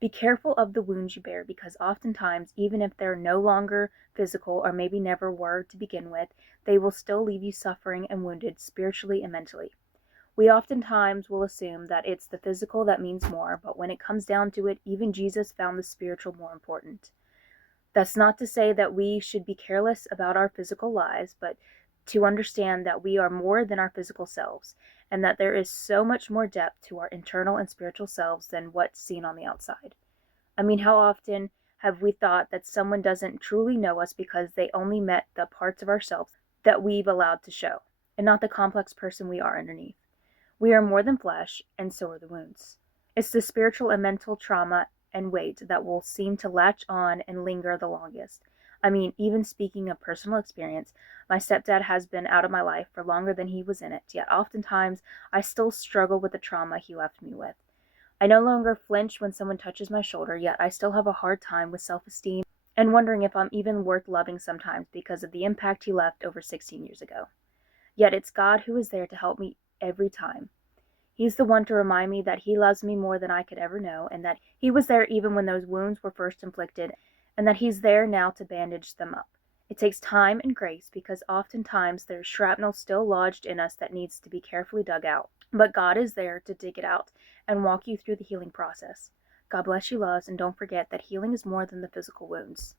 Be careful of the wounds you bear because oftentimes, even if they're no longer physical or maybe never were to begin with, they will still leave you suffering and wounded spiritually and mentally. We oftentimes will assume that it's the physical that means more, but when it comes down to it, even Jesus found the spiritual more important. That's not to say that we should be careless about our physical lives, but to understand that we are more than our physical selves, and that there is so much more depth to our internal and spiritual selves than what's seen on the outside. I mean, how often have we thought that someone doesn't truly know us because they only met the parts of ourselves that we've allowed to show, and not the complex person we are underneath? We are more than flesh, and so are the wounds. It's the spiritual and mental trauma and weight that will seem to latch on and linger the longest. I mean, even speaking of personal experience, my stepdad has been out of my life for longer than he was in it, yet oftentimes I still struggle with the trauma he left me with. I no longer flinch when someone touches my shoulder, yet I still have a hard time with self-esteem and wondering if I'm even worth loving sometimes because of the impact he left over 16 years ago. Yet it's God who is there to help me every time. He's the one to remind me that he loves me more than I could ever know, and that he was there even when those wounds were first inflicted, and that he's there now to bandage them up. It takes time and grace because oftentimes there's shrapnel still lodged in us that needs to be carefully dug out. But God is there to dig it out and walk you through the healing process. God bless you, loves, and don't forget that healing is more than the physical wounds.